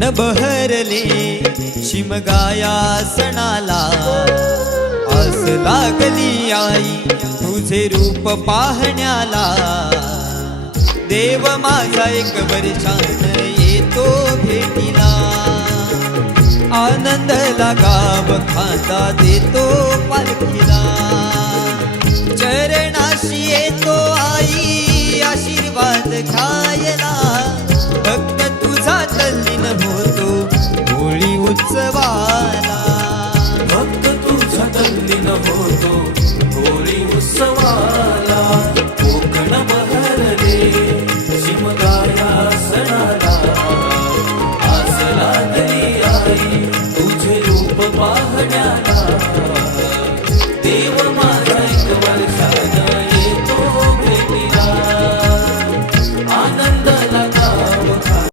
मन बहरले शिमगाया सणाला, आस लागली आई तुझे रूप पाहण्याला। देव माझा एक वर्षान येतो भेटीला, आनंद लागाव खांदा देतो पालखीला। चरणाशी येतो आई आशीर्वाद घ्यायला,